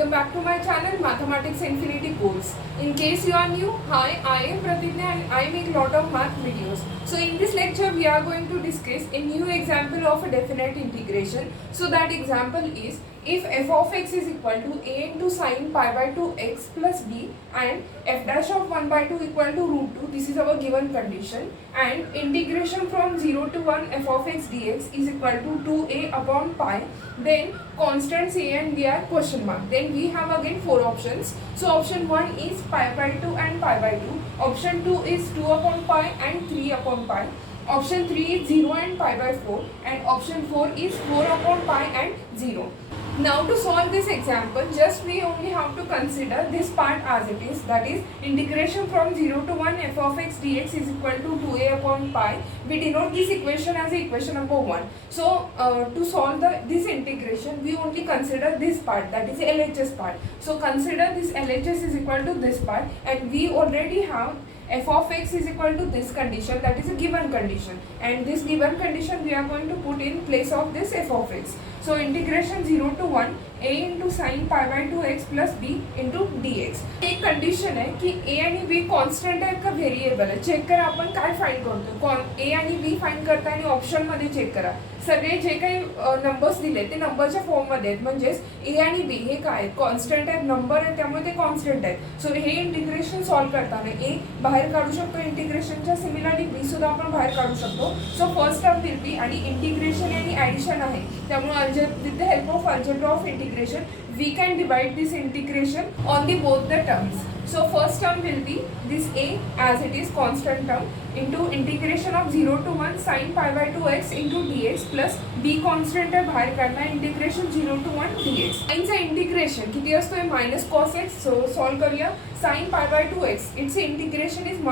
Welcome back to my channel Mathematics Infinity Course. In case you are new, hi, I am Pratibhya and I make lot of math videos. So in this lecture we are going to discuss a new example of a definite integration. So that example is if f of x is equal to a into sine pi by 2 x plus b and f dash of 1 by 2 equal to root 2, this is our given condition, and integration from 0 to 1 f of x dx is equal to 2a upon pi, then constants a and b are question mark. Then we have again four options. So option 1 is pi by 2 and pi by 2, option 2 is 2 upon pi and 3 upon pi, option 3 is 0 and pi by 4, and option 4 is 4 upon pi and 0. Now to solve this example, just we only have to consider this part as it is, that is integration from 0 to 1 f of x dx is equal to 2a upon pi. We denote this equation as equation number 1. So to solve this integration, we only consider this part, that is LHS part. So consider this LHS is equal to this part, and we already have f of x is equal to this condition, that is a given condition, and this given condition we are going to put in place of this f of x. So integration 0 to 1 a into sine pi by 2 x plus b into dx. एक condition है कि a आणि b constant आहे का variable आहे, check करा आपण काय फाइंड करतो. a आणि b फाइंड करता आणि ऑप्शन मध्ये चेक करा सगळे जे काही नंबर्स दिले ते नंबरच्या फॉर्म मध्ये आहेत, म्हणजेच a आणि b हे काय कॉन्स्टंट आहेत, नंबर आहे, त्यामुळे ते कॉन्स्टंट आहेत. सो हे इंटिग्रेशन सॉल्व करताना a बाहेर काढू शकतो इंटिग्रेशनच्या, सिमिलरली b सुद्धा आपण बाहेर काढू शकतो. So first term will be, आणि इंटिग्रेशन आणि ॲडिशन आहे त्यामुळे with the help of algebra of integration we can divide this integration on the both the terms. So first term will be this a as it is constant term into integration of 0 to 1 sin pi by 2x into dx plus b constant है बाहेर काढना, integration 0 to 1 dx. sin चा integration किती असतो आहे minus cos x. so solve करूया. sin pi by 2x its integration is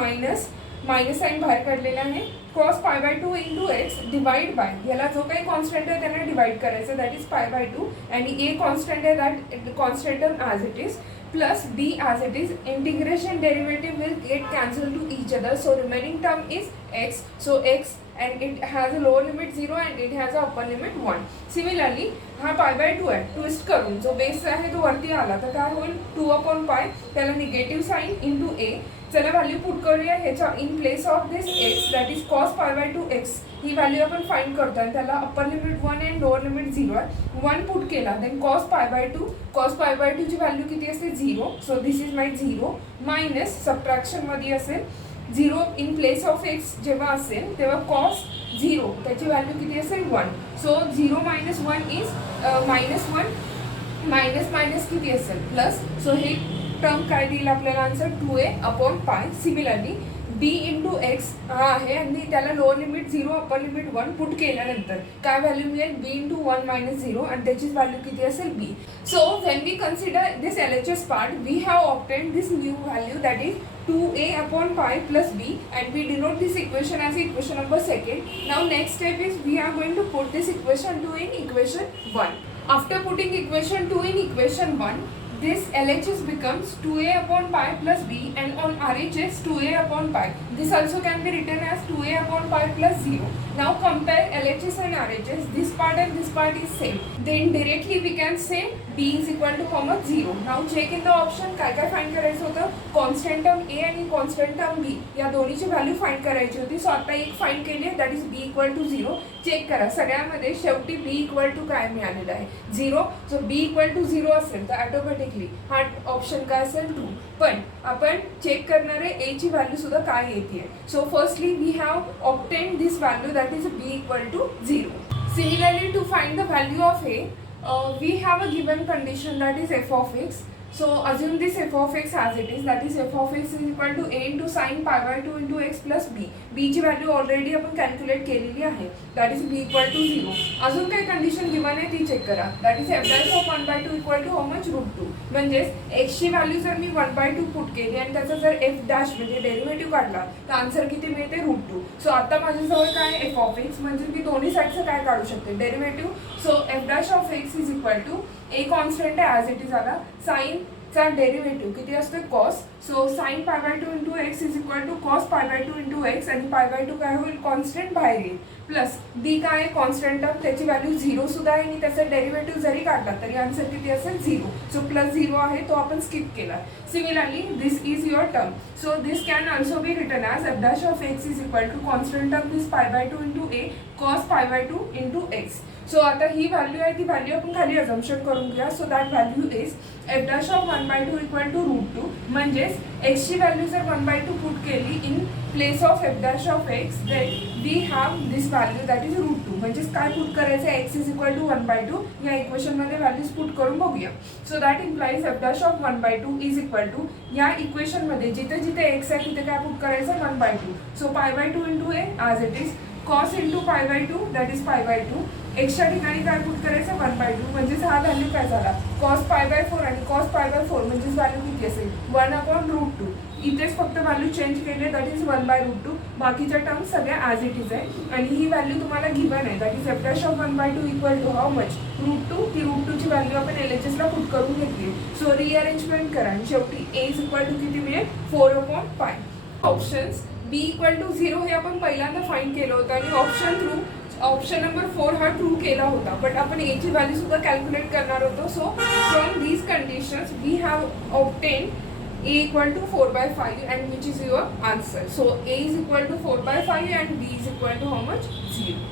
minus sine बाहेर काढलेला आहे, cos pi by 2 into x divide by, याला जो काही कॉन्स्टंट आहे त्यांना डिवाइड करायचं, दॅट इज पाय बाय 2, आणि ए कॉन्स्टंट आहे that constant term as it is plus b as it is. Integration derivative will get cancelled to each other, so remaining term is x. So x, and it has a lower limit 0 and it has a upper limit 1. Similarly हा पाय by 2 आहे, twist करून जो base आहे तो वरती आला तर काय होईल 2 अपॉन पाय, त्याला निगेटिव्ह साइन इंटू ए. चला व्हॅल्यू पुट करूया ह्याच्या in place of this x, that is cos pi by 2 x. ही व्हॅल्यू आपण फाइंड करतोय, त्याला upper limit 1 and lower limit 0 आहे. 1 पुट केला, then cos pi by 2, cos pi by 2 ची व्हॅल्यू किती असते 0. So this is my 0 minus subtraction मध्ये असेल 0 इन प्लेस ऑफ एक्स जेव्हा असेल तेव्हा कॉस 0 त्याची व्हॅल्यू किती असेल 1. So 0 minus 1 is minus 1, minus minus किती असेल प्लस. सो हे टर्म काय देईल आपल्याला answer 2a upon pi. Similarly b into x हा आहे आणि त्याला lower limit 0 upper limit 1 put केल्यानंतर काय व्हॅल्यू मिळेल b इंटू 1 मायनस 0, आणि त्याची व्हॅल्यू किती असेल b. So when we consider this LHS part we have obtained this new value that is 2a upon pi plus b, and we denote this equation as equation number 2. Now next step is we are going to put this equation 2 in equation 1. After putting equation 2 in equation 1, this LHS becomes 2a upon pi plus b, and on RHS 2a upon pi. This also can be written as 2a upon pi plus 0. Now compare LHS and RHS. This part and this part is same. Then directly we can say b is equal to how much 0. Now check in the option काय काय find करायचं होतं. Constant term a आणि constant term b या दोन्हीची value find करायची होती. So आता एक फाइंड केली, that is b equal to 0. Check करा सगळ्यामध्ये शेवटी b इक्वल टू काय मिळालेलं आहे 0. सो b इक्वल टू 0 असेल तर ऑटोमॅटिकली हा ऑप्शन काय असेल 2. पण आपण चेक करणार आहे a ची व्हॅल्यू सुद्धा काय येते. So firstly we have obtained this value that is b equal to 0. Similarly to find the value of a, we have a given condition that is f of x. So assume this f of x as it is, that is f of x is equal to a into sin pi by 2 into x plus b. b ची व्हॅल्यू already आपण calculate केलेली आहे, that is b equal to 0. अजून काही condition given आहे ती check करा, that is f dash of 1 by 2 equal to how much root 2. म्हणजेच x ची व्हॅल्यू जर मी 1 बाय 2 पुट केली आणि त्याचा जर f डॅश म्हणजे डेरिव्हेटिव्ह काढला तर आन्सर किती मिळते रूट 2. सो आता माझ्याजवळ काय f ऑफ x, म्हणजे मी दोन्ही साईडचं काय काढू शकते derivative. So f dash of x is equal to a constant आहे ॲज इट इज आला, साइन चा डेरिव्हेटिव्ह किती असतो cos. So sine pi by 2 into x is equal to cos pi by 2 into x आणि pi by 2 काय होईल constant बाहेर येईल प्लस बी काय आहे कॉन्स्टंट टर्म त्याची व्हॅल्यू 0 सुद्धा आहे आणि त्याचा डेरिव्हेटिव्ह जरी काढला तरी आन्सर किती असेल 0. सो प्लस 0 आहे तो आपण स्किप केला. Similarly this is your term. So this can also be written as f dash of x is equal to constant term this pi by 2 into a cos pi by 2 into x. So आता ही value आहे ती value आपण खाली assumption करून घेऊया. So that value is f dash of 1/2 equal to root 2 म्हणजेच एक्सची व्हॅल्यू जर 1/2 पुट केली in place of f dash of x then we have this value that is root 2. म्हणजेच काय पुट करायचं एक्स इज इक्वल टू 1/2 या इक्वेशनमध्ये values put करून बघूया. So that implies f dash of 1/2 is equal to या इक्वेशनमध्ये जिथे जिथे एक्स आहे तिथे काय पुट करायचं 1/2. सो पाय by 2 into A as it is cos into pi by 2 that is पाय बाय 2. एक्सच्या ठिकाणी काय पुट करायचं 1/2 म्हणजेच हा व्हॅल्यू काय झाला कॉस पाय बाय 4 आणि कॉस पाय बाय 4 म्हणजेच व्हॅल्यू किती असेल 1/√2. इथेच फक्त व्हॅल्यू चेंज केले दॅट इज 1/√2. बाकीच्या टर्म्स सगळ्या ॲज इट इज आहे आणि ही व्हॅल्यू तुम्हाला गिवन आहे that is f dash of 1/2 equal to how much √2. ती √2ची व्हॅल्यू आपण LHSला पुट करून घेतली. सो रिअरेंजमेंट करा आणि शेवटी ए इज इक्वल टू किती मिळेल 4/5. ऑप्शन्स बी इक्वल टू 0 हे आपण पहिल्यांदा फाइंड केलं होतं आणि ऑप्शन थ्रू ऑप्शन नंबर 4 हा ट्रू केला होता बट आपण ए ची व्हॅल्यू सुद्धा कॅल्क्युलेट करणार होतो. So from these conditions we have obtain a equal to 4/5 and which is your answer. So a is equal to 4/5 and b is equal to how much 0.